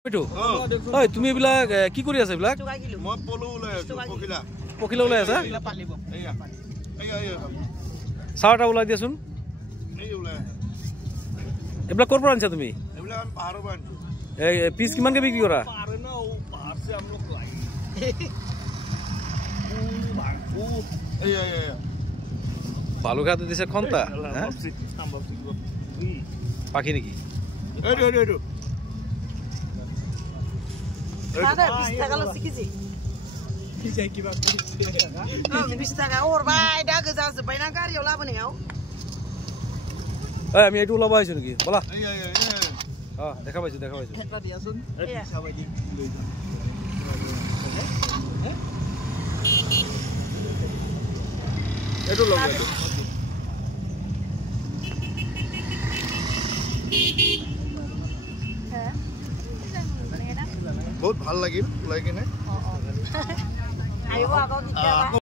তুমি এইবিলাক কি কৰি আছা? এইবিলাক পখিলা ওলাই আছা? চাহ এটা ওলাই দিয়াচোন। এইবিলাক ক'ৰ পৰা আনিছা তুমি? পিচ কিমানকে বিক্ৰী কৰা? বালুঘাট দিছে খন্তা পাখি নেকি? আমি এইটো ওলাব আহিছো নেকি? বলা দেখা পাইছো এইটো লগ বহুত ভাল লাগিল ওলাই কিনে।